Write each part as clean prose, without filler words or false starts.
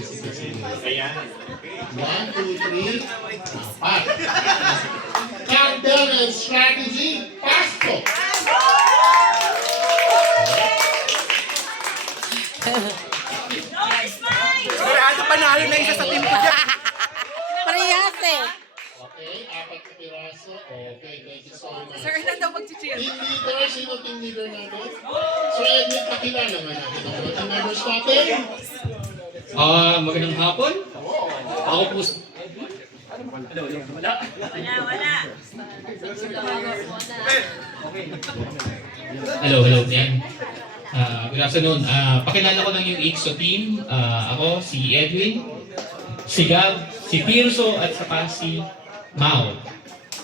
sige. Ayan. 1, 2, 3. Apat. Countdown and strategy. Pasto. Sigurado panalo na isa sa team ko dyan. Parehas eh. Okay, apat na piraso. Okay, thank you so much. Sir, na daw mag-cheer. Team leader, sino team leader natin? So, Edwin, pakilala nga natin ang mga team members natin. Magandang hapon. Ako po Hello. Yan. Good afternoon. Pakilala ko lang yung EXO team. Ako, si Edwin, si Gab, si Tirso, at saka si Mao.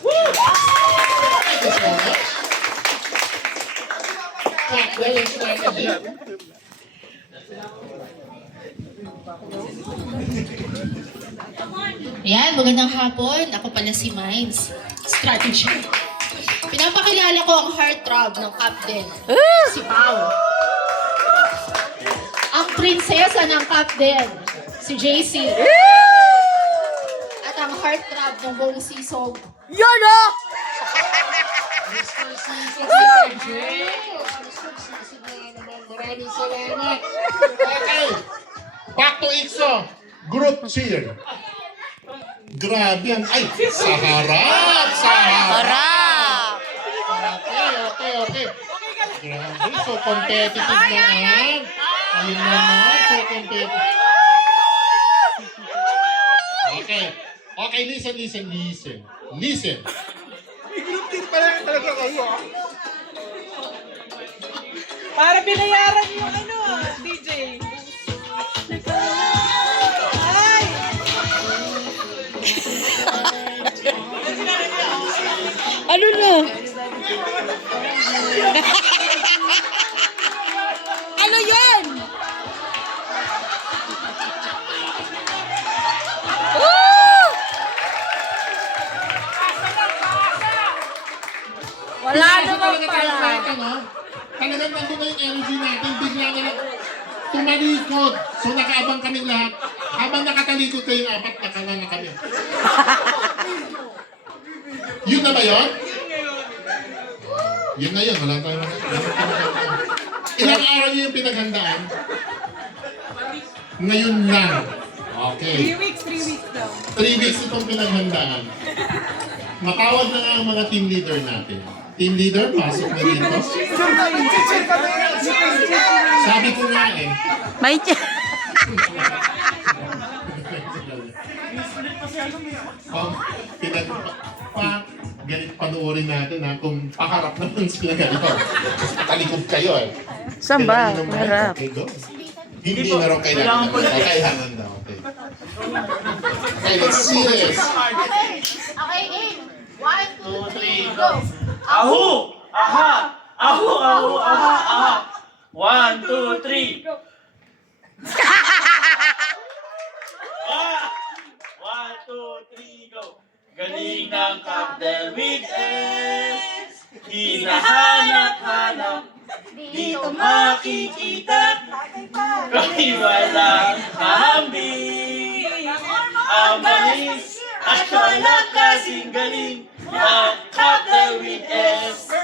Thank you so much. Countdown and strategy. Ayan, magandang hapon. Ako pala si Mines. Strategy. Pinapakilala ko ang heartthrob ng captain, si Pao. Ang prinsesa ng captain, si JC. At ang heartthrob ng buong season, Yan oh! Mr. Season, Mr. James. Mr. Season na naman. Maraming salamat. Okay. Back to EXO. Group cheer. Grabe yan. Ay, sa harap. Sa harap. Harap! Okay. Grabe, so competitive naman. Ayun naman, so competitive. Okay, listen. May group team pala yung talaga kayo. Para binayaran yung DJ. Ay! Ano na? Ano yan? Woo! Wala naman pala. Talagang nandun na yung energy natin, bigla na lang tumalikod. So nakaabang kami lahat. Habang nakatalikod kayong apat, nakala na kami. Yun na ba yun? Yun na yun, wala tayong ilang araw niyo yung pinaghandaan? Ngayon lang. Okay. 3 weeks daw. 3 weeks itong pinaghandaan. Matawag na nga ang mga team leader natin. Team leader, pasok na dito. Sabi ko nga eh. May Ganit panoorin natin ha, kung paharap naman sila ganito. Talikod kayo eh. Saan ba? Kailangan naman. Harap. Okay, go. Hindi na raw kailangan. Kailangan daw. Okay. Okay, let's see this. Okay, game. 1, 2, 3, go! Ahu! Aha! Ahu! Ahu! Aha! Aha! 1, 2, 3. 1, 2, 3, go! Galing ng Captain with S. Hinahanap-hanap. Dito makikita. Kami walang hambing. Ang manis at wala kasing galing. Ang Captain with S.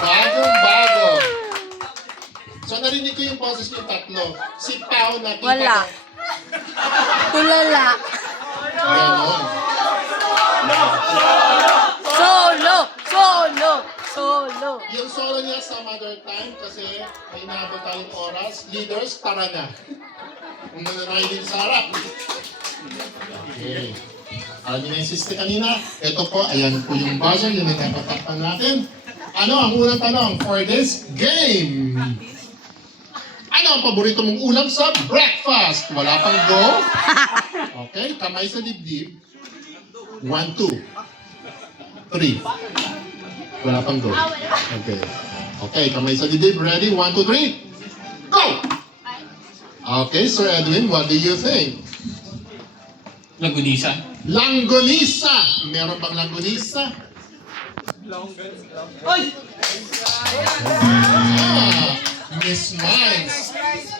Bagong-bago. So narinig ko yung boses yung tatlo. Si Pao na kita. Wala. Tulala. Ganon. Solo. Yung solo niya sa mother time kasi may nabot tayong oras. Leaders, tara na. Kung nananayin sa harap. Okay. Alam niyo na yung sister kanina. Ito po, ayan po yung buzzer. Yun ang napatakpan natin. Ano ang unang tanong for this game? Ano ang paborito mong ulam sa breakfast? Wala pang go? Okay, kamay sa dibdib. 1, 2, 3. Wala pang go. Okay. Okay, kamay sa dibdib. Ready? 1, 2, 3. Go! Okay, Sir Edwin, what do you think? Lagunisan. Langgonisa! Meron bang langgonisa? Oy! Ah, Miss Miles,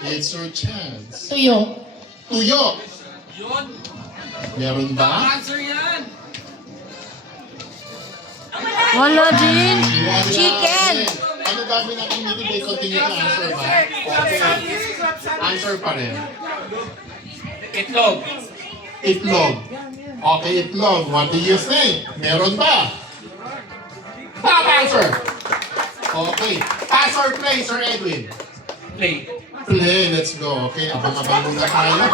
it's your chance. Tuyo. Tuyo. Meron ba? Wala din. Wala Chicken. rin. Ano gagawin natin dito? May continue na answer ba? Okay. Answer pa rin. Itlog. Itlog. Okay, itlog. What do you think? Meron ba? Top answer. Okay. Pass or play, Sir Edwin? Play. Play, let's go. Okay, abang-abang muna tayo.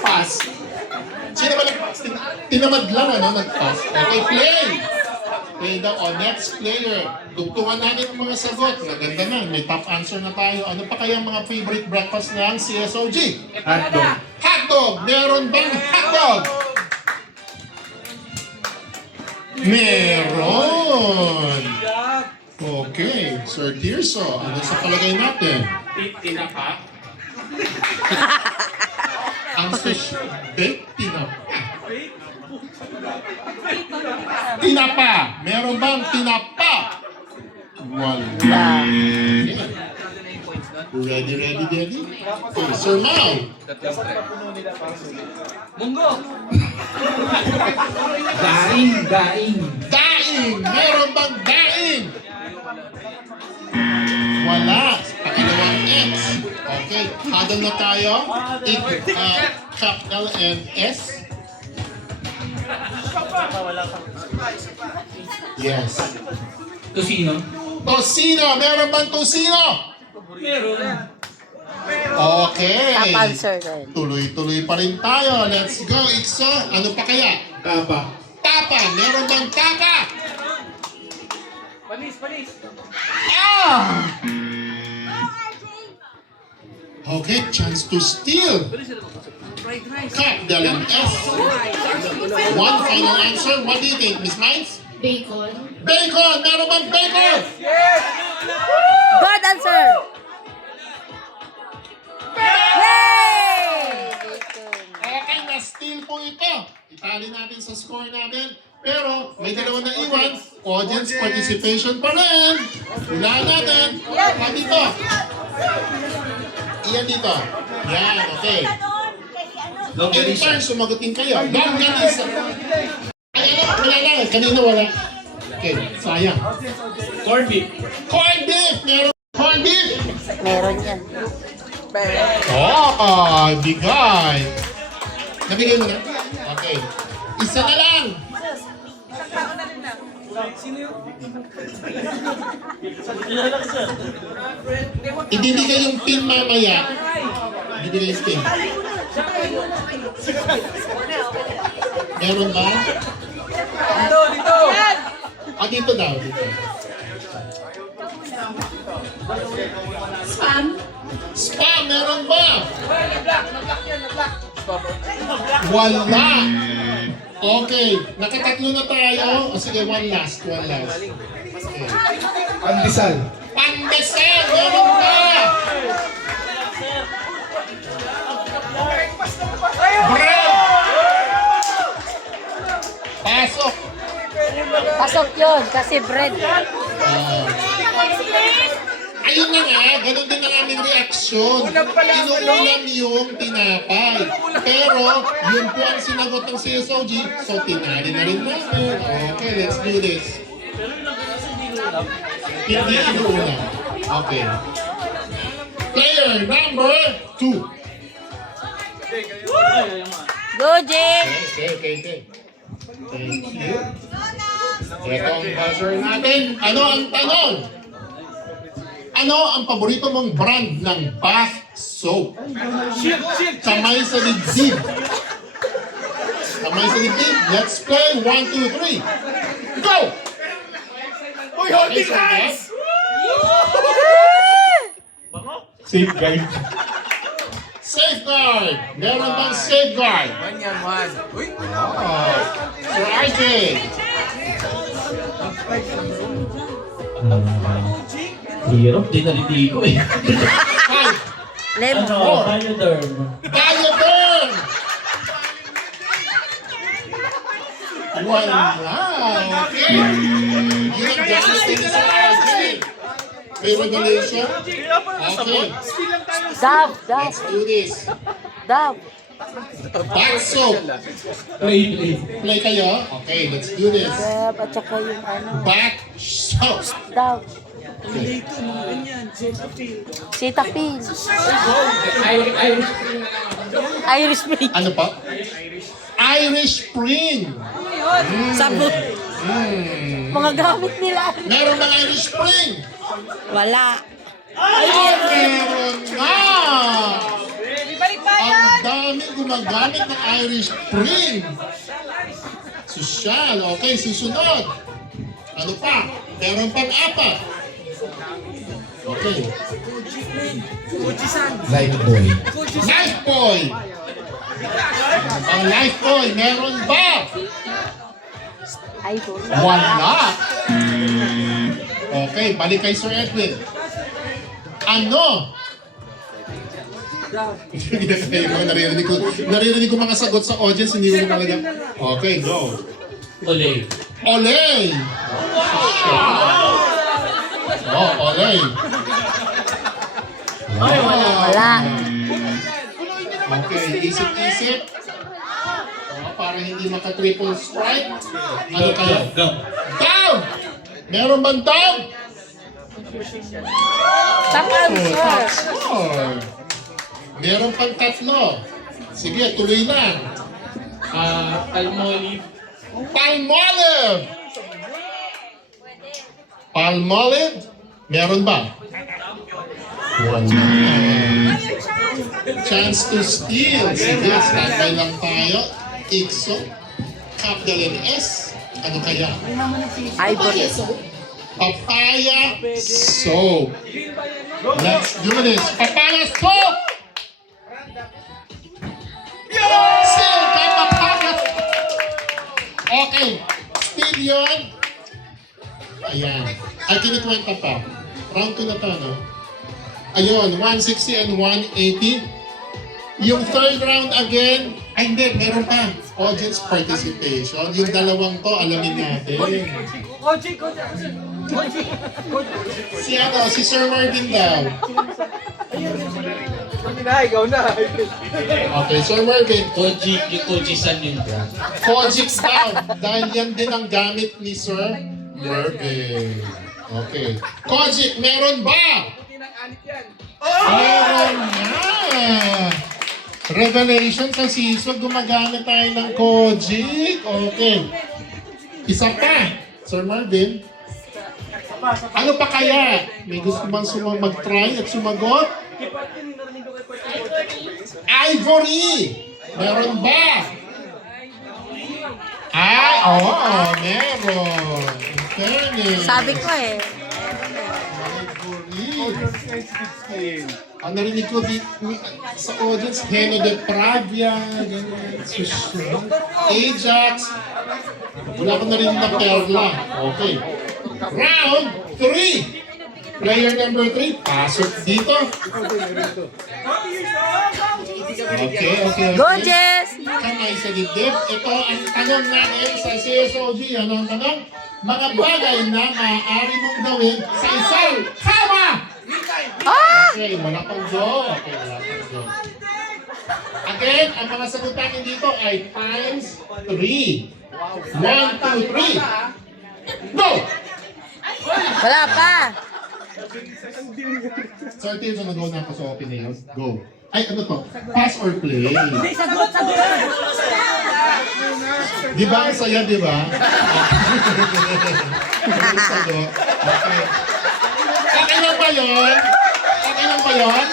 Pass. Sino ba nag-pass? Tinamad lang, ano? Nag-pass. Okay, play. Play daw. O, next player. Dugtungan natin ang mga sagot. Maganda na. May top answer na tayo. Ano pa kaya ang mga favorite breakfast ng CSOG? Hotdog. Hotdog! Meron bang hotdog? Meron! Okay, Sir Tirso, ano sa palagay natin? Tinapa. Ang sushi, baked tinapa. Tinapa! Meron bang tinapa? Wala. Okay. Ready? Okay, Sir Mau. Daing. Daing! Meron bang daing? Wala. Pakinawang X. Okay, hadal na tayo. Capital and S. Yes. Tosino. Tosino! Meron bang tosino? Meron. Okay. Top answer rin. Tuloy-tuloy pa rin tayo. Let's go, Ikso. Ano pa kaya? Tapa. Tapa! Meron bang tapa? Palis. Ah! Okay, chance to steal. Capital and S. One final answer. What do you think, Miss Miles? Bacon. Bacon! Meron bang bacon? Good answer. Yay! Okay, na-steal po ito. Itali natin sa score namin. Pero may dalawa na iwan. Audience participation pa rin. Hulaan natin. Dito. Iyan dito. Yan, okay. In turn, sumagutin kayo. Longganisa. Ay, wala na. Kanina wala. Okay, sayang. Corned beef. Corned beef! Meron corned beef! Meron yan. Oh, bigay. Nabigay mo na? Okay. Isa na lang. Ibibigay yung pin mamaya. Ibibigay yung pin. Meron ba? Dito. Ah, dito daw. Dito. Spam. Spam, meron ba? Wala. Okay, nakatatlo na tayo. O sige, one last. Okay. Pandesal. Pandesal, meron ba? Bread! Pasok. Pasok yun kasi bread. Ayun na nga, ganun din ang aming reaksyon. Inuulam yung tinapay. Pero, yun po ang sinagot ng CSOG, so tinali na rin namin. Okay, let's do this. Hindi inuulam. Okay. Player number 2. Go, Jim! Okay. Thank you. Ito ang buzzer natin. Ano ang tanong? Ano ang paborito mong brand ng bath soap? Kamay sa dibdib. Kamay sa dibdib. Let's play. 1, 2, 3. Go! Uy, holding hands! Safeguard. Safeguard. Meron bang safeguard? Oh. Sir RJ. Hirap, di naliti ko eh. 5, Lemon. Bioderm. Bioderm! Wala. Okay. Yun ang justice ni Sir RJ. May revelation? Kaya pa Okay. Dab. Let's do this. Dab. Back soap. Play kayo? Okay, let's do this. Dab. At saka yung ano. Back soap. Dab. Cetaphil. Irish Spring. Ano pa? Irish Spring. Sabon. Mga gamit nila. Meron bang Irish Spring? Wala. Meron na! Ang dami gumagamit ng Irish Spring. Sosyal. Okay, susunod. Ano pa? Meron pang apat. Okay. Lifebuoy. Lifebuoy. Ang Lifebuoy, meron ba? iPhone. Wala. Okay, balik kay Sir Edwin. Ano? naririnig ko mga sagot sa audience, hindi ko talaga. Okay, go. Olay. Olay! Oh, Olay. Wala. Okay, isip-isip. Para hindi maka-triple strike. Ano kayo? Go. Down! Meron bang down? Top answer. Score. Meron pang tatlo. Sige, tuloy na. Palmolive. Palmolive! Palmolive? Meron ba? Wala. Chance to steal. Sige, standby lang tayo. Ikso. Capital S. Ano kaya? Ivory. Papaya soap. Let's do this. Papaya soap! Still kay papaya. Okay. Still yun. Ayan. Ay, kinikwenta pa. Round 2 na to, no? Ayun, 160 and 180. Yung third round again, ay hindi, meron pa. Audience participation. Yung dalawang to, alamin natin. Si ano, si Sir Marvin daw. Ikaw na. Okay, Sir Marvin. Koji, yung Koji-san yun. Kojic daw. Dahil yan din ang gamit ni Sir Marvin. Okay. Kojic, meron ba? Meron na! Revelation sa season, gumagamit tayo ng Kojic. Okay. Isa pa, Sir Marvin. Ano pa kaya? May gusto bang mag-try at sumagot? Ivory! Meron ba? Ay, oo, meron. In fairness. Sabi ko eh. Ivory. Ang narinig ko sa audience, Heno de Pravia, ganyan, Sushun, Ajax. Wala ko narinig na Perla. Okay. Round 3. Player number 3, pasok dito. Okay. Go, Jess! Kamay sa dibdib. Ito ang tanong natin sa CSOG. Ano ang tanong? Mga bagay na maaari mong gawin sa isang kama! Okay, wala pang go. Okay, wala pang go. Again, ang mga sagot natin dito ay times 3. 1, 2, 3. Go! Wala pa. Sir Tim, so nag-go na ako sa open na yun. Go. Ay, ano to? Pass or play? Di ba ang saya, di ba? Sagot. Okay. Okay lang ba yun? Okay lang ba yun?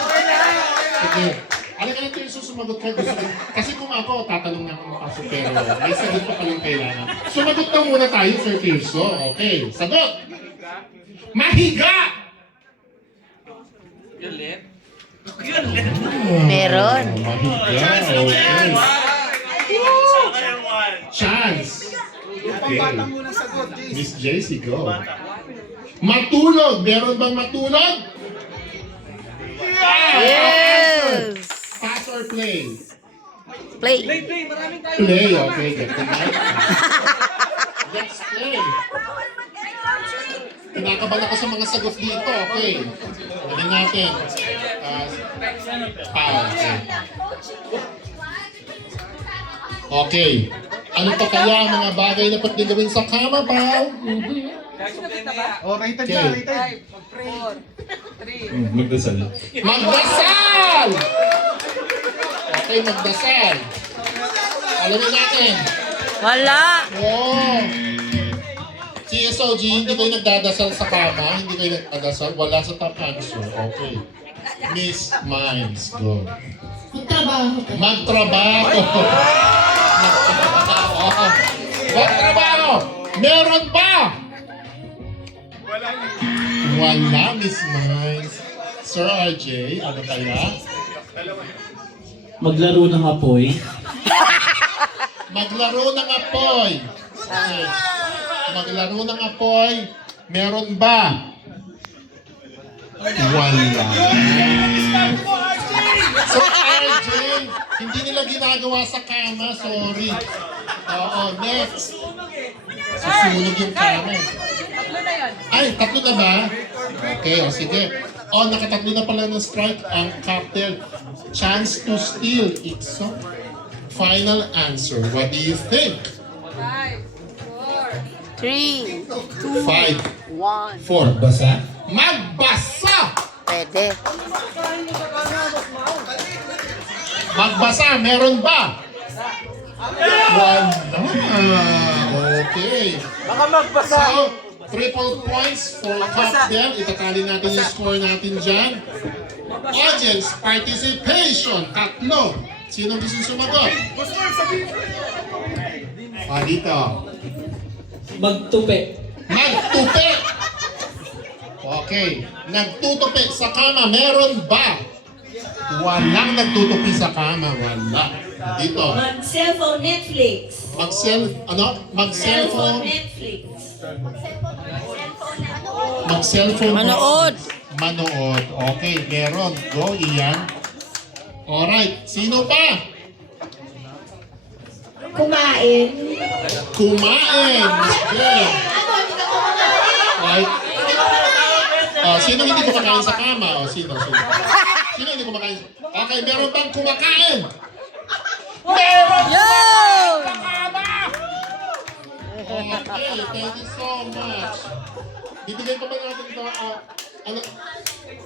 Sige. Alam ka natin yung susumagot ka. Gusto ko. Kasi kung ako, tatanong na akong kaso pero may sagot pa palang kailangan. Sumagot na muna tayo, Sir Tirso. Okay. Sagot! Mahiga! Meron. Mahiga. Okay. Chance. Okay. Miss JC, go. Matulog. Meron bang matulog? Yes! Pass or play? Play. Play, okay. Get the mic. Let's play. kinakabahan ako sa mga sagot dito. Okay. Gawin natin. Okay. Okay. Ano pa kaya ang mga bagay na pwede gawin sa kama, Pao? Oh, rated Okay. na, rated. Magdasal. Magdasal! Okay, magdasal. Alamin natin. Wala. Oh. Si SOG, hindi kayo nagdadasal sa kama? Hindi kayo nagdadasal? Wala sa top answer. Okay. Miss Minds, go. Magtrabaho po. Magtrabaho. Magtrabaho. Meron ba? Wala, Miss Minds. Sir RJ, ano kaya? Maglaro ng apoy. Maglaro ng apoy. Okay. Maglaro ng apoy. Meron ba? Wala. So, RJ, hindi nila ginagawa sa kama. Sorry. Oo, next. Susunog yung kama. Ay, tatlo na ba? Okay, o sige. O, nakatatlo na pala ng strike ang captain. Chance to steal. It's a final answer. What do you think? 3, 5, 1. 4. Basa? Magbasa! Pwede. Magbasa, meron ba? Wala. Okay. Baka magbasa. So, triple points for Captain. Itatali natin yung score natin dyan. Audience participation. Tatlo. Sino gusto sumagot? Dito. Magtupi. Nagtupi. Okay. Nagtutupi sa kama. Meron ba? Walang nagtutupi sa kama. Wala. Dito. Mag-cellphone Netflix. Mag-cellphone. Netflix. Mag-cellphone. Manood. Manood. Okay, meron. Go, Ian. Alright. Sino pa? Kumain. Kumain. Okay. Alright. Sino hindi kumakain sa kama? Sino? Sino hindi kumakain? Okay, meron bang kumakain? Meron! Yo! Okay, thank you so much. Bibigay pa ba natin ito?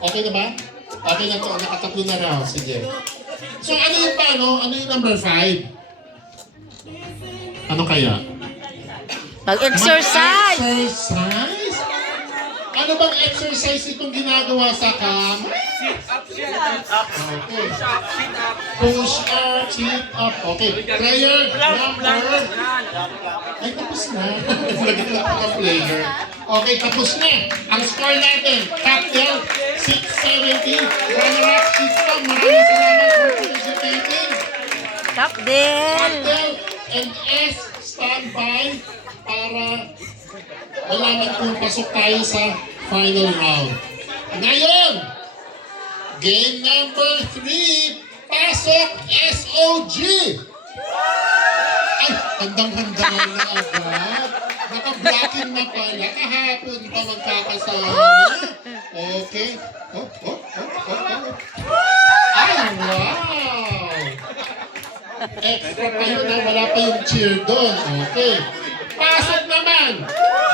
Okay na ba? Okay na ito. Nakatatlo na raw. Sige. So ano yung paano? Ano yung number 5? Ano kaya? Mag-exercise. Mag-exercise? Ano bang exercise itong ginagawa sa kama? Okay. Push up, sit up. Okay. Prayer number. Ay, tapos na. Lagyan lang ako ng player. Okay, tapos na. Ang score natin, Captain, 670. Runner-up system. Maraming salamat for participating. Top din. Captain and S, stand by para malaman kung pasok tayo sa final round. Ngayon, game number 3, pasok SOG! Ay, handang-handa na agad. Naka-blocking na pala. Kahapon pa magkakasama. Okay. Oh. Ay, wow! Extra pa yun na wala pa yung cheer doon. Okay. Pasok naman!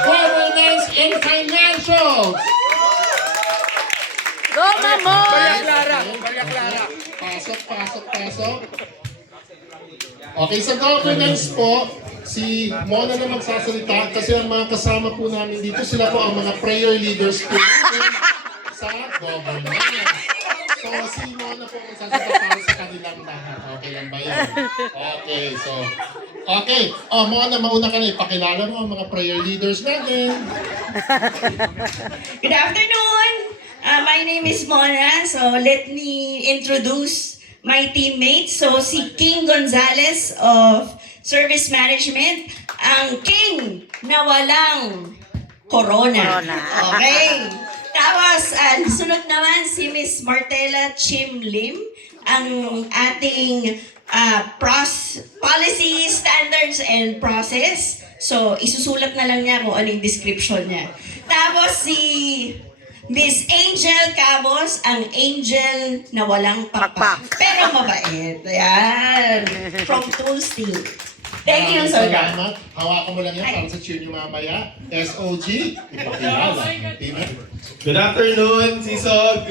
Governance and Financials! Go, Mamon! Clara. Pasok. Okay, sa governance po, si Mona na magsasalita kasi ang mga kasama po namin dito, sila po ang mga prayer leaders po sa governance. So, si Mona po magsasalita para sa kanilang lahat. Okay lang ba yun? Okay, so... Okay. Mona, mauna ka na. Ipakilala mo ang mga prayer leaders natin. Good afternoon. My name is Mona. So let me introduce my teammates. So si King Gonzalez of Service Management, ang King na walang corona. Okay. Tapos sunod naman si Miss Martela Chim Lim, ang ating policy, standards, and process. So, isusulat na lang niya kung ano yung description niya. Tapos si Miss Angel Cabos, ang angel na walang pakpak. Pero mabait. Ayan. From Toasting. Thank you, Sir Gab. Salamat. Hawakan mo lang yan para sa cheer niyo mamaya. SOG. Ipakilala. Amen. Good afternoon, Sisog.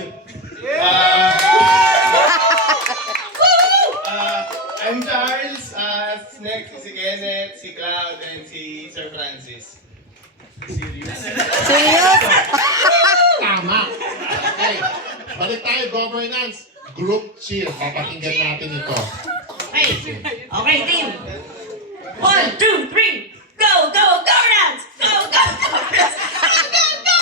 I'm Charles. Next si Kenneth, si Cloud, and si Sir Francis. Seryoso? Tama. Okay. Balik tayo, governance. Group cheer. Papakinggan natin ito. Okay, team. 1, 2, 3. Go, go, governance! Go, go, governance! Go, go,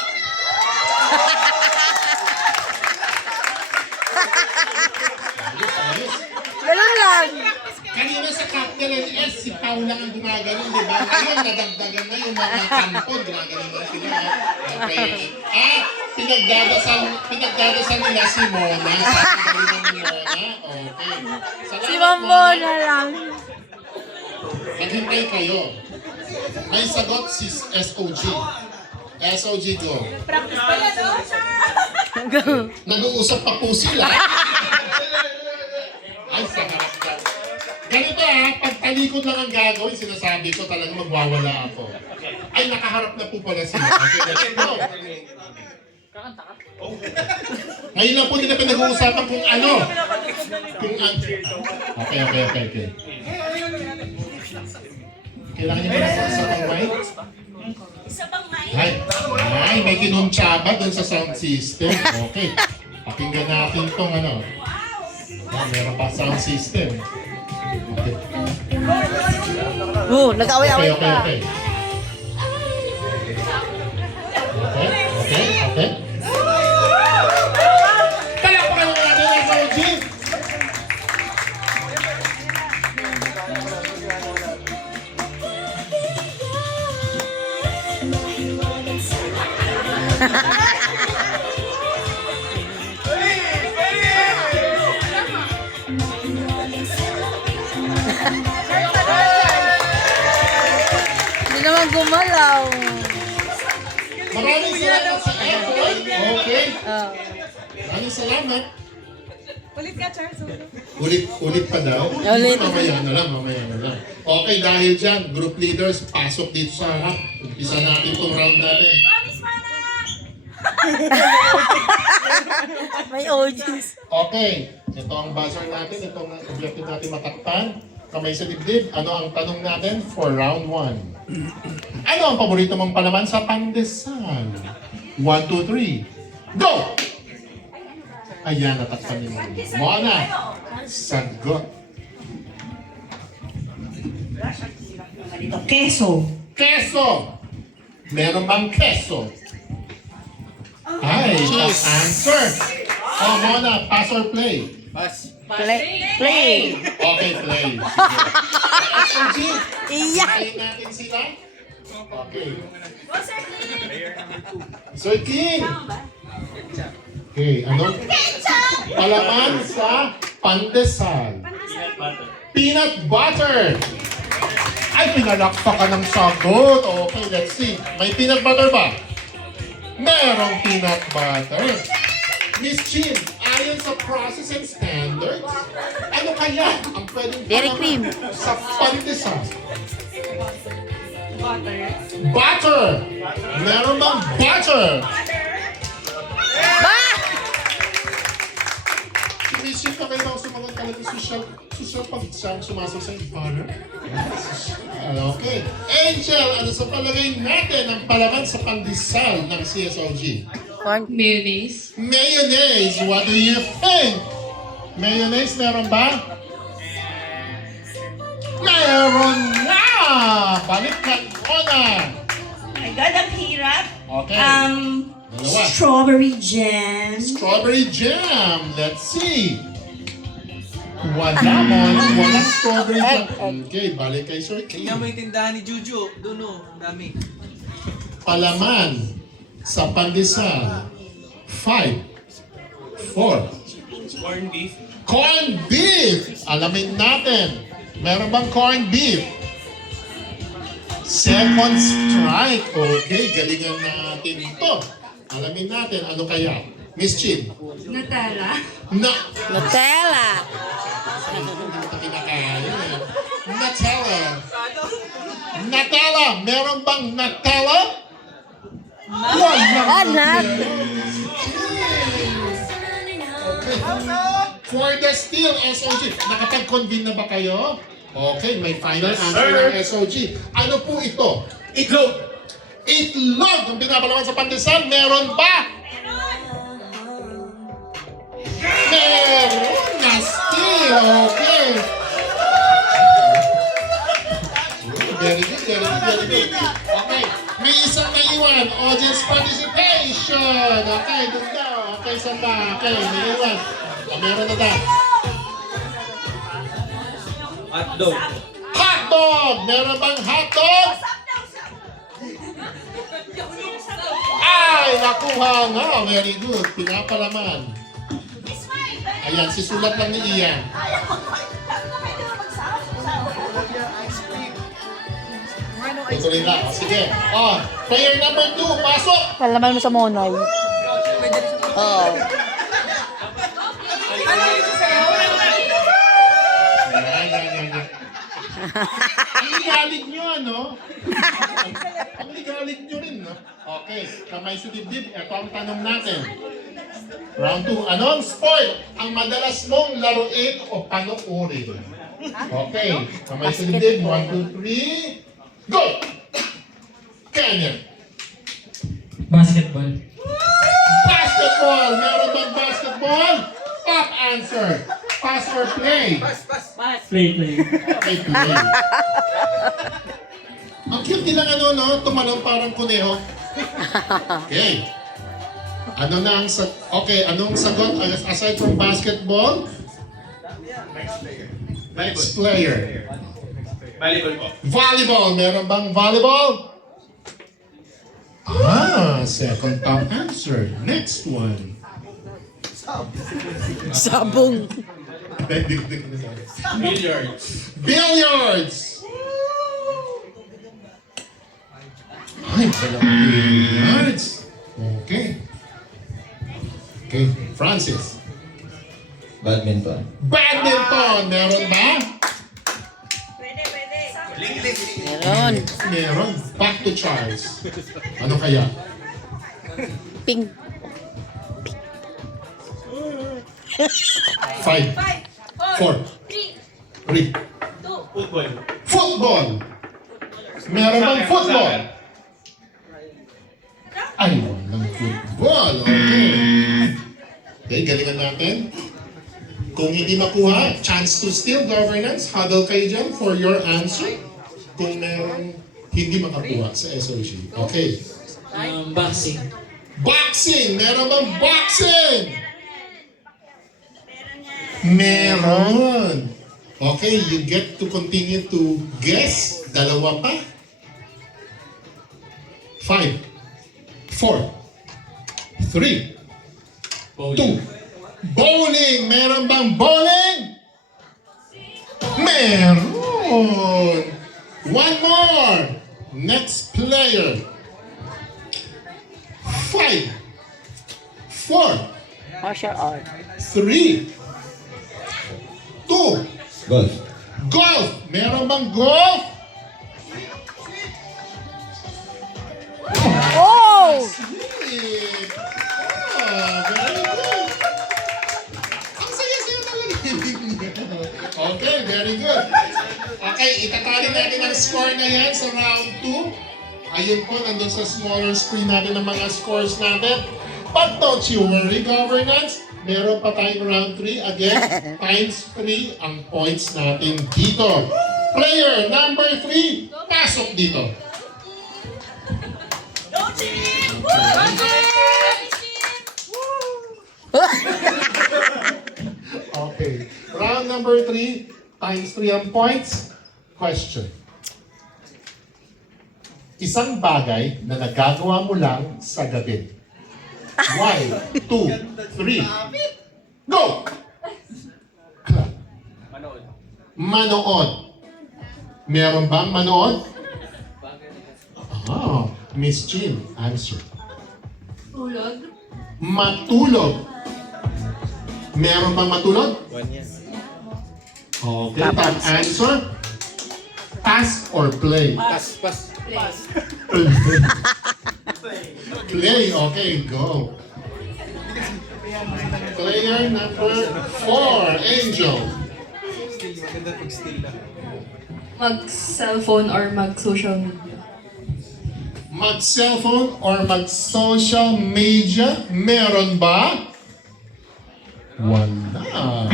Ayos. Ganun lang. Kanina sa Captain and S, si Pao lang ang gumaganon, di ba? Ngayon, nadagdagan na yung mga tampon, gumaganon na sila. Okay. Pinagdadasal nila si Mona. Sabi ko rin ng Mona. Okay. Salamat, Si Mambona lang. Maghintay kayo. May sagot si SOG. SOG go. Nag-uusap pa po sila. Ay, sa harap ka. Ganito pag talikod lang ang gagawin, sinasabi ko talaga magwawala ako. Ay, nakaharap na po pala sila. Okay, let's go. Ngayon lang po nila pinag-uusapan kung ano. Kung ano. Okay. Kailangan niyo ba sa pang mic? Isa pang mic? Ay, may kinuntsaba dun sa sound system. Okay. Pakinggan natin tong ano. Meron pa sound system. Okay. Nag-away-away pa. Okay. Palakpakan naman natin ang SOG. Hindi naman gumalaw. Maraming salamat sa effort. Okay. Oh. Maraming salamat. Ulit ka, Charles. Ulit pa daw? Ulit. Mamaya na lang. Okay, dahil dyan, group leaders, pasok dito sa harap. Umpisa natin itong round natin. May OGs. Okay, ito ang buzzer natin. Ito ang objective natin matakpan. Kamay sa dibdib. Ano ang tanong natin for round 1? Ano ang paborito mong palaman sa pandesal? 1, 2, 3. Go! Ayan, natakpan ni Mona. Sagot. Queso. Keso! Meron bang keso? Ay, Cheese. answer! Oh, Mona, pass or play? Pass. Play. Okay, play. Sige. SOG, Iyak. play natin sila. Okay. Sir King! Okay, ano? Palaman sa pandesal. Peanut butter! Ay, pinalakpa ka ng sagot. Okay, let's see. May peanut butter ba? Merong peanut butter. Miss Chin, ayon sa process and standards, ano kaya ang pwedeng Dairy cream. sa pandesal? Butter! Meron bang butter? Ba! Miss Chin, pa kayo bang sumagot talaga social pag siyang sumasok sa butter? Okay. Angel, ano sa palagay natin ang palaman sa pandesal ng CSOG? Mayonnaise. Mayonnaise, what do you think? Mayonnaise, meron ba? Meron na! Balikan mo na! My God, ang hirap. Okay. Dalawa. Strawberry jam. Strawberry jam. Let's see. Wala mo. Walang strawberry jam. Okay, balik kay Sir King. Tingnan mo yung tindahan ni Juju. Doon o, ang dami. Palaman sa pandesal. 5, 4. Corned beef. Corned beef! Alamin natin. Meron bang corned beef? Second strike. Okay, galingan natin ito. Alamin natin, ano kaya? Miss Chin. Nutella. Nutella. Hindi mo ito kinakain. Nutella. Nutella. Meron bang Nutella? Anak. Okay. For the steel SOG, nakapag-convene na ba kayo? Okay, may final answer ng SOG. Ano po ito? Itlog. Itlog ang binabalawan sa pandesal. Meron ba? Meron na steel. Okay. Very good, very good, very good. Okay, may isang naiwan. Audience participation. Okay, doon daw. Okay, saan ba? Okay, naiwan. Meron na daw. Hotdog. Hotdog! Meron bang hotdog? Ay, nakuha nga. Very good. Pinapalaman. Ayan, sisulat lang ni Ian. Tutuloy lang. O, sige. Oh, player number 2, pasok! Palaman mo sa monoy. Oo. Yan. Ang ligalig nyo, ano? Ang ligalig nyo rin, no? Okay, kamay sa dibdib. Ito ang tanong natin. Round 2. Anong sport ang madalas mong laruin o panoorin? Okay, kamay sa dibdib. 1, 2, 3. Go! Kenya. Basketball. Basketball! Meron bang basketball? Top answer. Pass or play? Play. Okay, play. Ang cute nilang ano, no? Tumalong parang kuneho. Okay. Ano na ang anong sagot aside from basketball? Next player. Volleyball po. Volleyball. Meron bang volleyball? Second top answer. Next one. Sabong. Billiards. Billiards. Ay, walang billiards. Okay. Okay, Francis. Badminton. Badminton. Meron ba? Meron. Meron. Back to Charles. Ano kaya? Ping. 5, 4, 3. Football. Football. Meron bang football? Ay, walang football. Okay. Okay, galingan natin. Kung hindi makuha, chance to steal governance, huddle kayo dyan for your answer. Kung meron hindi makakuha sa SOG. Okay. Boxing. Boxing! Meron bang boxing? Meron. Okay, you get to continue to guess. Dalawa pa. 5, 4, 3, 2. Bowling! Meron bang bowling? Meron! One more! Next player. 5, 4, Martial art. 3, 2. Golf. Golf! Meron bang golf? Oh! Sweet! Very good! Ang saya-saya talaga ibig niya. Okay, very good. Okay, itatali natin ang score na yan sa round 2. Ayun po, nandun sa smaller screen natin ang mga scores natin. But don't you worry, governance. Meron pa tayong round 3. Again, times 3 ang points natin dito. Player number 3, pasok dito. Okay. Round number 3, times 3 ang points. Question. Isang bagay na nagagawa mo lang sa gabi. 1, 2, 3. Go! Clap. Manood. Meron bang manood? Oh, Miss Jean, answer. Tulog. Matulog. Meron bang matulog? Okay, top answer. Pass or play? Pas. Play, okay, go. Player number 4, Angel. Maganda pag still lang. Mag-cellphone or mag-social media. Mag-cellphone or mag-social media? Meron ba? Wala.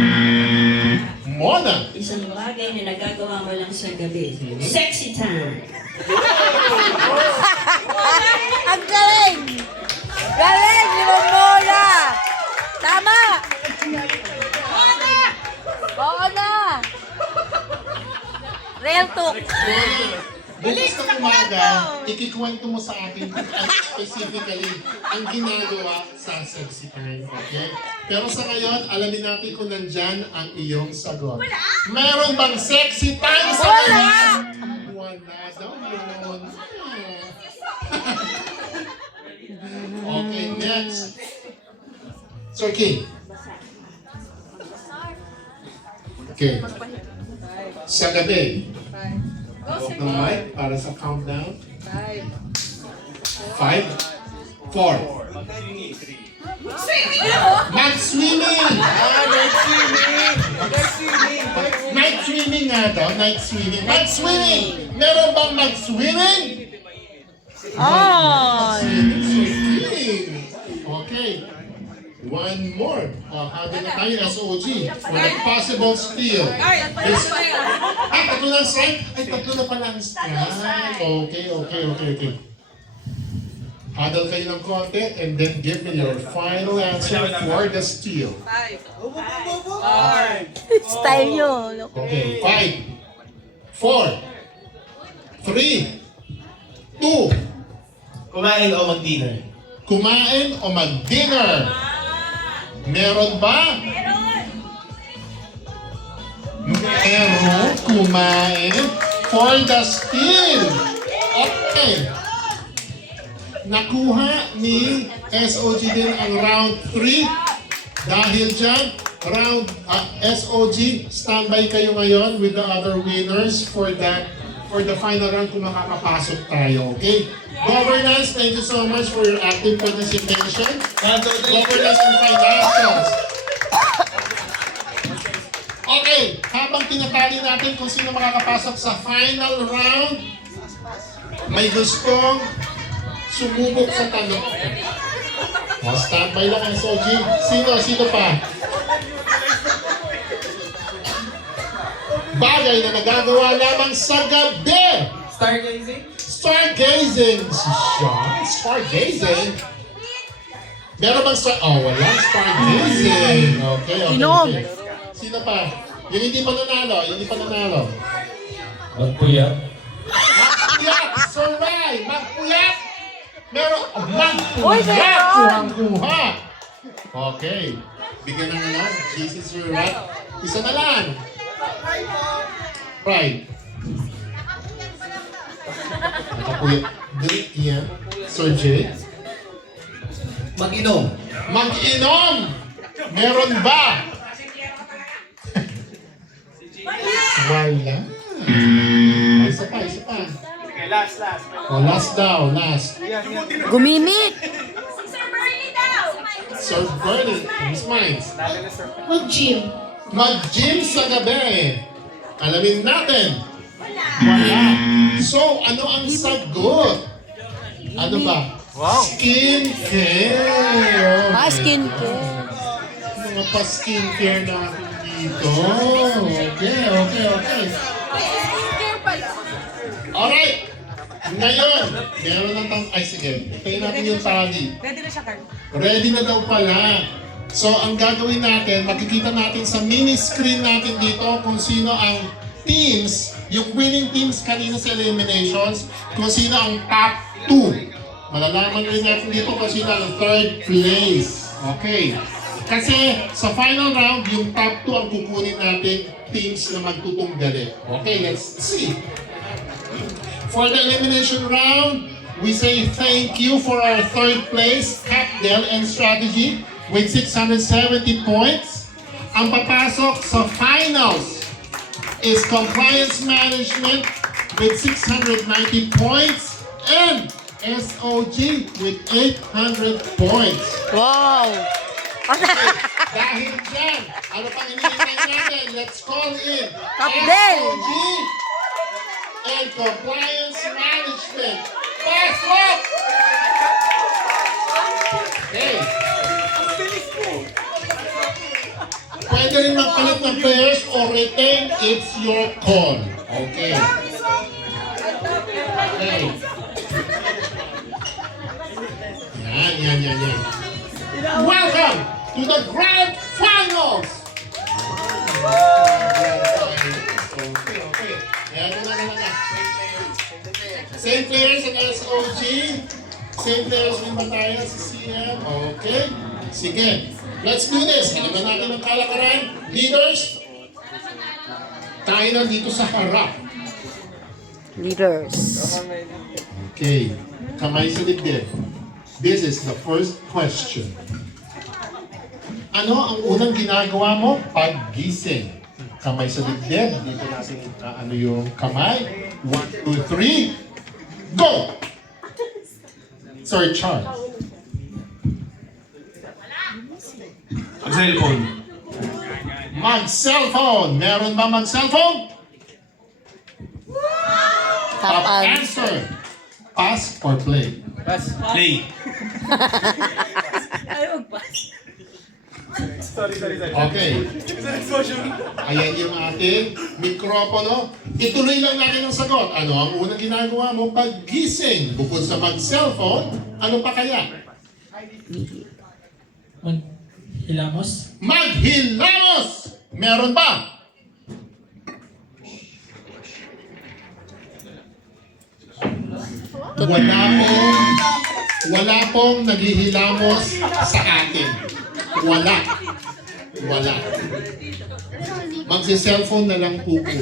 Mona. Isang bagay na nagagawa mo lang sa gabi. Sexy time! Ang galing! Galing ni Momola! Tama! Oo na! Real talk. Bukas na umaga, ikikwento mo sa akin specifically ang ginagawa sa sexy time, okay? Pero sa ngayon, alamin natin kung nandyan ang iyong sagot. Meron bang sexy time sa ngayon? Wala daw yun. Okay, next. Sir King. Okay. Sa gabi, hawak ng mic para sa countdown. 5, 4. Mag-swimming! Night swimming nga daw, night swimming. Mag-swimming! Meron bang mag-swimming? Oh! Swimming! Okay. One more. Habang na tayo, SOG. For the possible steal. Tatlo lang strike? Ay, tatlo na pala ang strike. Okay. Huddle kayo ng konti and then give me your final answer for the steal. Style nyo. Okay, 5, 4, 3, 2. Kumain o mag-dinner? Kumain o mag-dinner? Meron ba? Meron. Kumain for the steal. Okay. Nakuha ni SOG din ang round 3. Dahil dyan, round SOG, standby kayo ngayon with the other winners for the final round kung makakapasok tayo, okay? Governance, thank you so much for your active participation. Governance and financials. Okay, habang tinatali natin kung sino makakapasok sa final round, may gustong sumubok sa tanong. Standby lang ang SOG. Sino pa? Bagay na nagagawa lamang sa gabi. Stargazing. Stargazing. Meron bang wala. Stargazing. Okay. Inom. Sino pa? Yung hindi pa nanalo. Magpuyat. Magpuyat. Soray. Magpuyat. Meron. Uy, Magpuyat. meron. Kuha. Okay. Bigyan ng Jesus will rap. Isa na lang. Right. Nakapuyat. Yan. Sir Jay. Mag-inom. Mag-inom! Meron ba? Wala. Isa pa. Okay, last. Last daw, last. Gumimik! Sir Bernie, Miss Mines. Mag-gym. Mag-gym sa gabi. Alamin natin. Wala. So, ano ang sagot? Ano ba? Wow. Skincare. Skincare. Mga pa-skincare natin dito. Okay. Alright. Ngayon, meron ng ay sige, tayo natin yung tali. Ready na siya, Carl. Ready na daw pala. So, ang gagawin natin, makikita natin sa mini screen natin dito kung sino ang teams, yung winning teams kanina sa eliminations, kung sino ang top 2. Malalaman rin natin dito kung sino ang third place. Okay. Kasi sa final round, yung top 2 ang kukunin natin teams na magtutunggali. Okay, let's see. For the elimination round, we say thank you for our third place, Capdel and Strategy with 670 points. Ang papasok sa finals is Compliance Management with 690 points and SOG with 800 points. Wow! Dahil dyan, ano pang hinihintay natin? Let's call in Capdel! SOG and Compliance Management. Pasok! Okay. Pwede rin magpalit ng players or retain, it's your call. Okay. Okay. Yan. Welcome to the Grand Finals! Okay. Ayan na. Same players in SOG. Same players in Batalya sa CM. Okay. Sige. Let's do this. Alaman natin ang kalakaran. Leaders, tayo na dito sa harap. Leaders. Okay. Kamay sa dibdib. This is the first question. Ano ang unang ginagawa mo paggising? Kamay sa dibdib. Dito natin ano yung kamay. 1, 2, 3. Go! Sir Charles. Mag-cellphone. Mag-cellphone. Meron ba mag-cellphone? Top Top answer. Pass or play? Pass. Play. Sorry. Okay. Ayan yung ating mikropono. Ituloy lang natin ang sagot. Ano ang unang ginagawa mo paggising? Bukod sa mag-cellphone, ano pa kaya? Hilamos? Maghilamos! Meron ba? Wala pong naghihilamos sa atin. Wala. Magsi-cellphone na lang po po.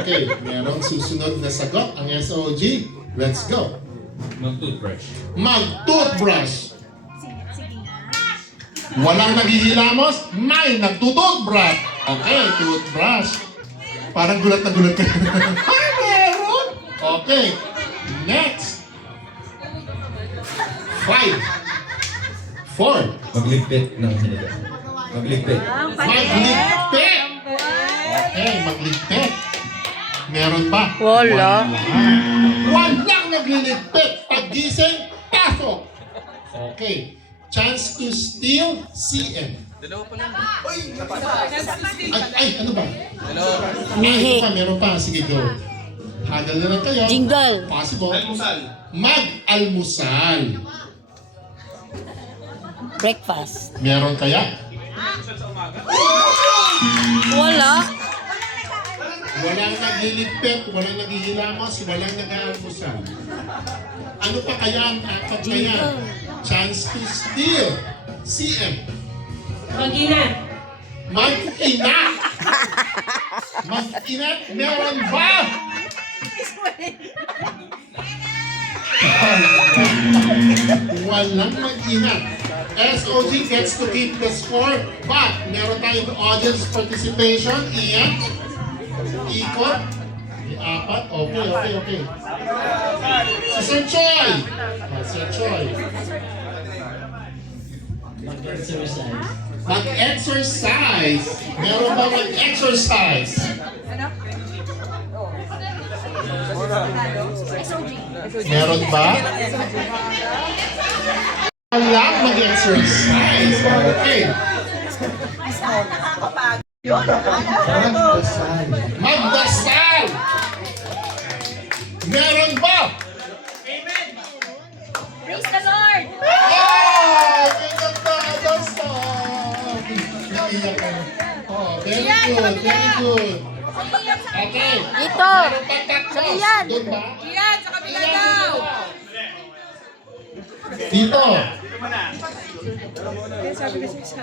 Okay, merong susunod na sagot ang SOG. Let's go. Mag-toothbrush. Mag-toothbrush. Walang naghihilamos, may nagtutoothbrush. Okay, toothbrush. Parang gulat na gulat ka. Ay, meron! Okay, next. 5, 4. Magligpit ng hiniga. Magligpit. Magligpit! Okay, magligpit. Meron ba? Wala. Walang nagliligpit. Paggising, pasok. Okay. Chance to steal, CM. Dalawa pa lang. Ay, ano ba? Dalawa. Mihi. Meron pa. Sige, go. Hadal na lang kayo. Jingle. Possible. Almusal. Mag-almusal. Breakfast. Meron kaya? Wala. Walang nagliligpit, walang naghihilamos, walang nag-aalmusal. Ano pa kaya ang apat na yan? Chance to steal. CM. Mag-ina. Mag-ina. Mag-ina. Meron ba? Walang mag-ina. SOG gets to keep the score, but meron tayong audience participation. Iyan. Ikot. Apat. Okay. Si Sir Choi. Sir Choi. Mag-exercise. Meron ba mag-exercise? Meron ba? Walang mag-exercise. Okay. Magdasal. Meron ba? Praise the Lord! Very good. Okay. Dito. Sa iyan. Doon ba? Iyan, sa kabila daw! Dito.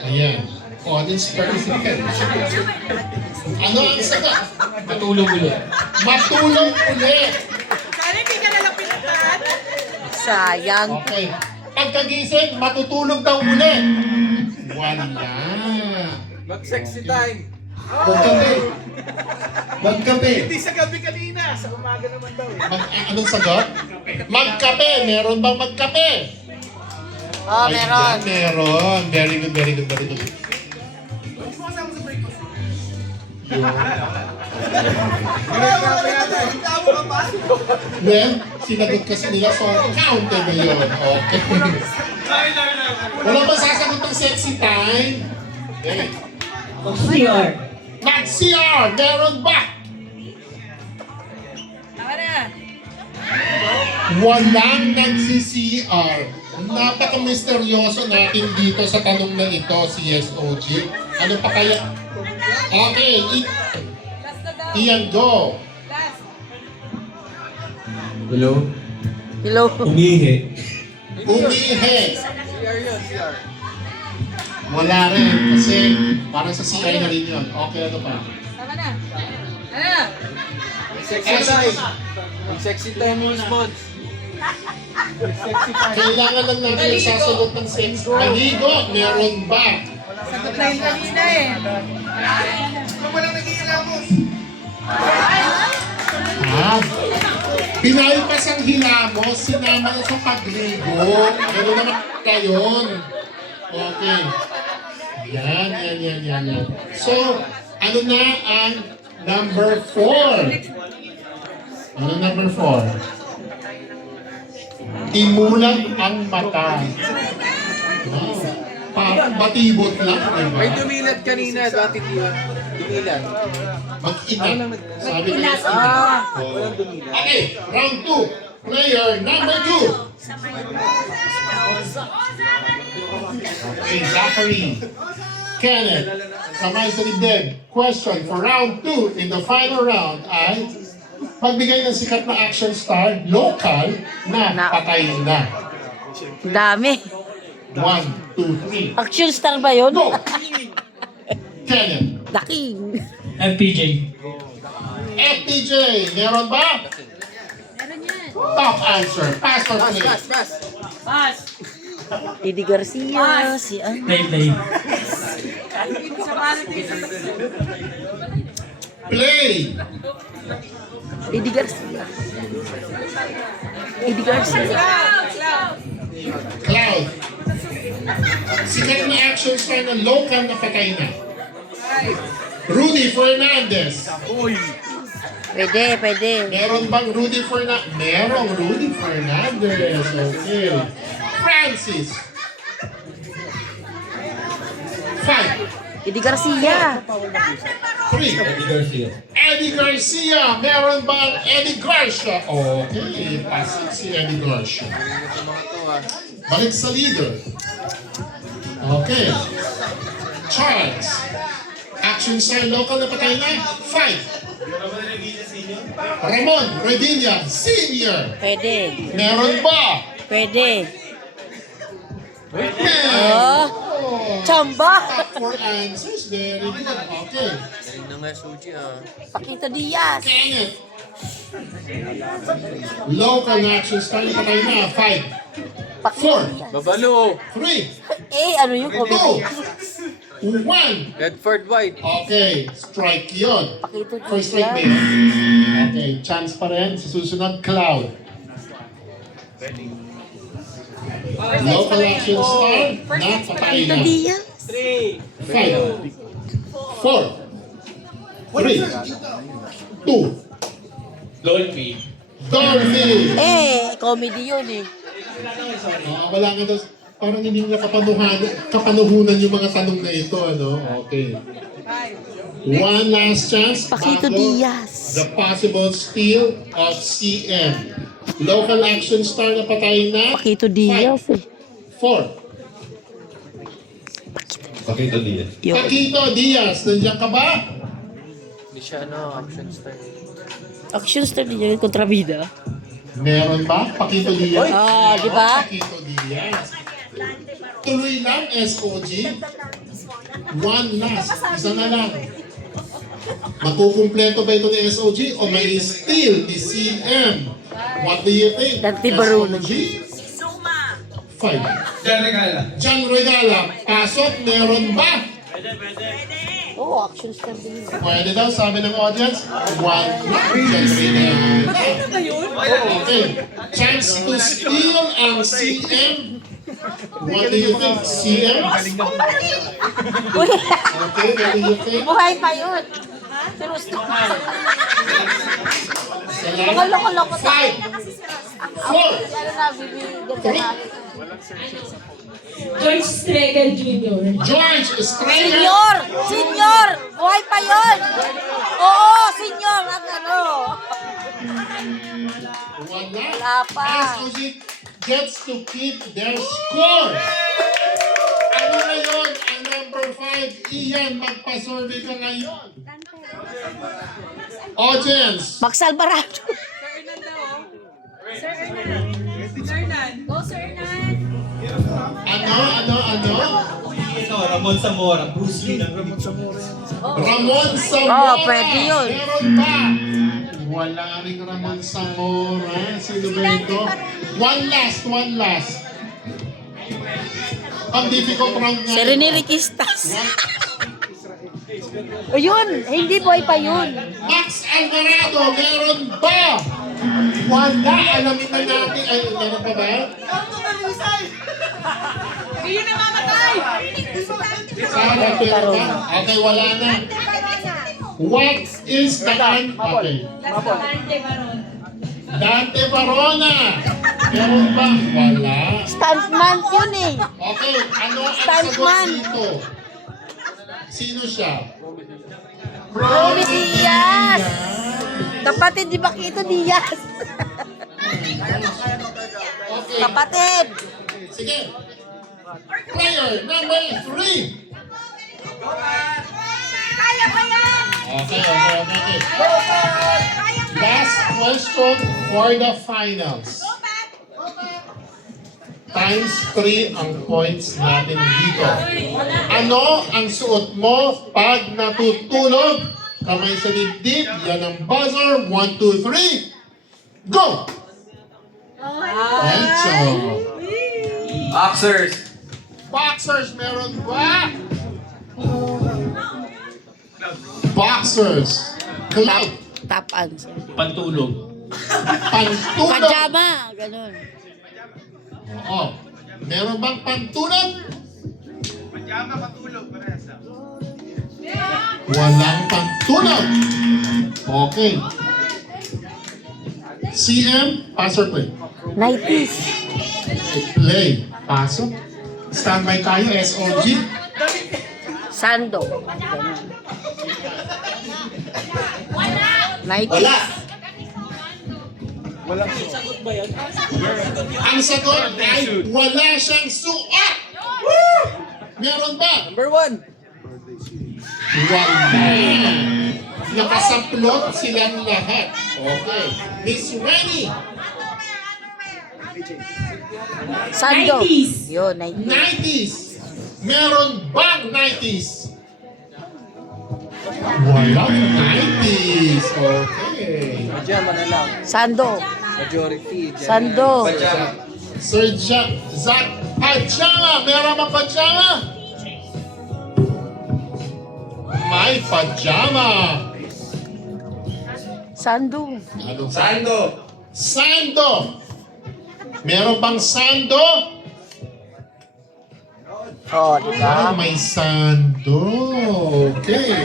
Ayan. Audience participant. Ano ang sagot? Matulog ulit. Matulog ulit. Sana hindi ka nalang pinatan. Sayang. Okay. Pagkagising, matutulog daw ulit. Wala. Mag-sexy time. Magkape. Magkape. Hindi sa gabi kanina. Sa umaga naman daw eh. Anong sagot? Magkape. Meron bang magkape? Oh, meron. Ayan, meron. Very good, very good, very good. Well, sinagot kasi nila, so counted na yun. Okay. Wala ba sasagot ng sexy time? Okay. CR. Mag-CR! Meron ba? Walang nagsi-CR. Napaka-misteryoso natin dito sa tanong na ito, CSOG. Ano pa kaya? Okay, Ian, go. Hello? Hello. Umihi. Umihi. CR yun, CR. Wala rin, kasi parang sa CR na rin yun. Okay, ano pa? Sexy time. Mag-sexy time mo, Spons. Sexy time. Kailangan lang natin yung sasagot ng sex. Maligo, meron ba? Kung walang nag-iilamos. Pinaypas ang hilamos, sinama na sa pagligo. Gano'n naman kayon. Okay. Yan. So, ano na ang number 4? Ano number 4? Imulat ang mata. Wow. Parang batibot lang, diba? May dumilat kanina, dati di ba? Dumilat. Mag-inat. Sabi ko yung Walang dumilat. Okay, round 2. Player number 2. Okay, Zachary. Kenneth. Kamay sa dibdib. Question for round 2 in the final round ay pagbigay ng sikat na action star, local, na patay na. Dami. 1, 2, 3. Action star ba yun? Go! Kenneth. Daking. FPJ. FPJ, meron ba? Meron yan. Top answer. Pass or play? Pass. Eddie Garcia. Si ano? Play. Play. Eddie Garcia. Eddie Garcia. Cloud. Sikat na action star na local na patay na. Rudy Fernandez. Pwede. Meron bang Rudy Fernandez? Merong Rudy Fernandez. Okay. Francis. 5, Eddie Garcia. 3. Eddie Garcia. Eddie Garcia. Meron bang Eddie Garcia? Okay. Pasok si Eddie Garcia. Balik sa leader. Okay. Charles. Action star local na patay na. 5. Ramon Revilla Senior. Pwede. Meron ba? Pwede. Meron. Oh. Chamba. Top 4 answers. Very good. Okay. Galing na nga, Suji Pakita Diaz. Kenneth. Local na action star na patay na. 5, 4, Babalo. 3, Ano yung comedy? 2, 1. Redford White. Okay, strike yun. Pakita First strike ba Diaz. yun? Okay, chance pa rin. Sa susunod, Cloud. Local action star na patay na. Diaz. 5, 4, 3, 2, Dolphy. Dolphin! Comedy yun eh. Wala nga daw, parang hindi nila kapanuhunan yung mga tanong na ito, ano? Okay. One last chance. Pakito bago Diaz. The possible steal of CM. Local action star na patay na. Pakito Diaz eh. 4. Pakito Diaz. Yun. Pakito Diaz, nandiyan ka ba? Hindi siya action star. Action star din yun, kontrabida. Meron ba? Pakito Diaz? Di ba? Pakito Diaz. Tuloy lang, SOG. One last. Isa na lang. Makukumpleto ba ito ni SOG o may steal ni CM? What do you think? Dante Baruno. SOG 5. Jan Regala. John Regala, pasok, meron ba? Oo, action star din yun. Pwede daw, sabi ng audience. 1 lang, John Regala. Okay. Chance to steal ang CM. What do you think? CM? Okay, what do you think? Buhay pa yun. Pero mga loko-loko tayo. 5, 4, Ano na, bibigyan ka namin. George Stregan Jr. George Estrella. Senyor! Senyor! Buhay pa yun! Oo, senyor! Ang ano? Wala pa. SOG gets to keep their score. Ano na yun? Ang number 5, Ian, magpa-survey ka ngayon. Audience, Max Alvarado. Ramon Zamora. Bruce Lee ng Ramon Zamora. Ramon Zamora. Oh, pwede yun. Meron ba? Wala rin Ramon Zamora. Sino ba ito? One last. Ang difficult round nga. Si Rene Riquistas. O yun, hindi buhay pa yun. Max Alvarado, meron ba? Wala, alamin na natin. Ay, meron pa ba? Hindi na mamatay! Sana, meron ba? Okay, wala na. What is the okay. Dante Barona. Meron ba? Wala. Stuntman yun eh. Okay, ano ang Stuntman. sagot dito? Sino siya? Romy Diaz. Kapatid ni Bakito Diaz. Okay. Kapatid. Sige. Player number 3. Okay. Last question for the finals. Times 3 ang points natin dito. Ano ang suot mo pag natutulog? Kamay sa dibdib, yan ang buzzer. 1, 2, 3. Go! Encho. Boxers. Boxers, meron ba? Boxers. Cloud. Top answer. Pantulog. Pantulog. Pajama. Ganun. Oo. Meron bang pantulog? Pajama, patulog. Parehas lang. Walang pantulog. Okay. CM, pass or play? 90s. Play. Pasok. Standby tayo, SOG. Sando. Ganun. 90s. Ang sagot ay wala siyang suot. Meron ba? Number 1. Wala. Nakasaplot silang lahat. Okay. Miss Rennie, Sando. 90s. Yun, 90s. 90s. Meron bang 90s? Walang 90s. Okay. Pajama na lang. Sando. Majority. dyan. Sando. Sir Zach, pajama. Meron bang pajama? May pajama. Sando. Anong Sando. Sando. Meron bang sando? Oh, di ba? May sando. Okay.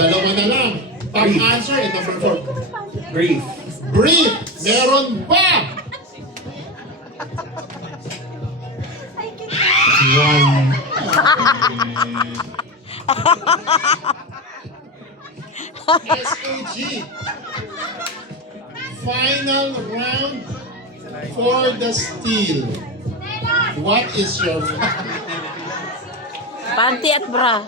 Dalawa na lang. Top answer is number 4. Brief. Brief. Meron ba? One. SOG. Final round for the steal. What is your Panty at bra.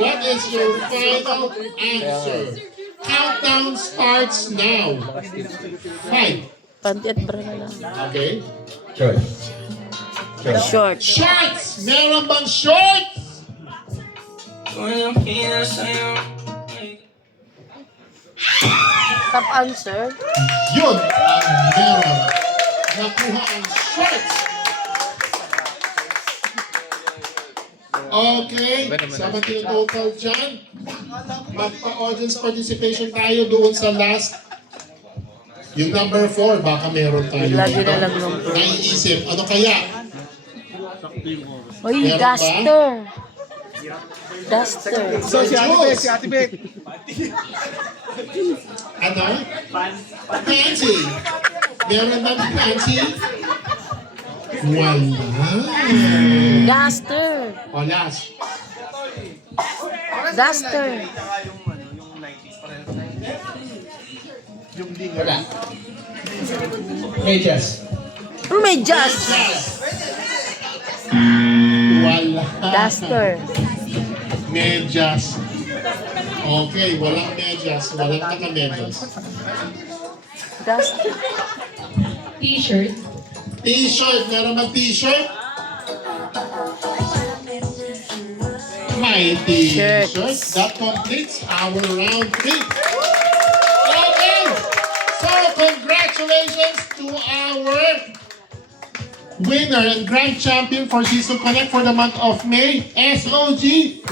what is your final answer? Countdown starts now. 5. Panty at bra na lang. Okay. Short. Short. Shorts! Meron bang shorts? Top answer. Yun ang meron. nakuha ang shorts. Okay, 17 total dyan. Magpa-audience participation tayo doon sa last. Yung number 4, baka meron tayo Lagi dito. na lang number. Naiisip, ano kaya? Uy, Meron ba? duster. Duster. Sir Jules, Si Ate Beth. ano? Nancy. Meron ba ni Nancy? Wala. Duster. O last. Duster. Wala. Medyas. Medyas. Wala. Duster. Medyas. Okay, walang medyas. Walang taga-medyas. Duster. T-shirt. T-shirt. Meron ba t-shirt? May t-shirt. That completes our round 3. Okay! So, congratulations to our winner and grand champion for Season Connect for the month of May, SOG,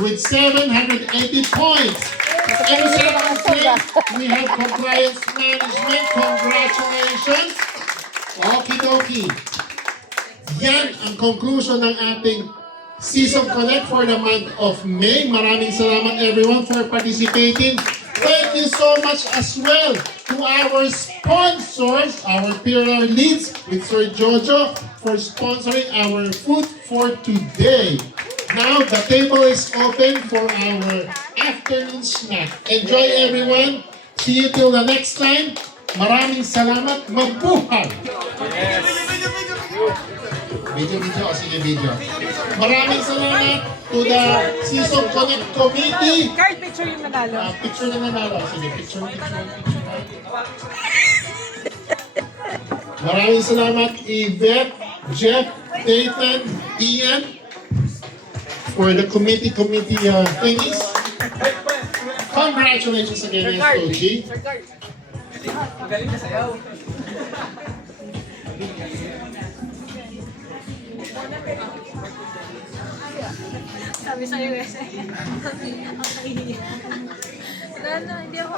with 780 points. And second place, we have Compliance Management. Congratulations. Okie dokie. Yan ang conclusion ng ating Season Connect for the month of May. Maraming salamat everyone for participating. Thank you so much as well to our sponsors, our pillar leads with Sir Jojo for sponsoring our food for today. Now the table is open for our afternoon snack. Enjoy everyone. See you till the next time. Maraming salamat. Magbuhay! Video. Sige, video. Maraming salamat to the Season Connect Committee. Card picture yung nanalo. Picture na nanalo. Sige, picture. Maraming salamat, Yvette, Jeff, Nathan, Ian, for the committee thingies. Congratulations again, SOG. Magaling na sayaw. Sabi sa'yo eh. Ang kahihiyan. Hindi ako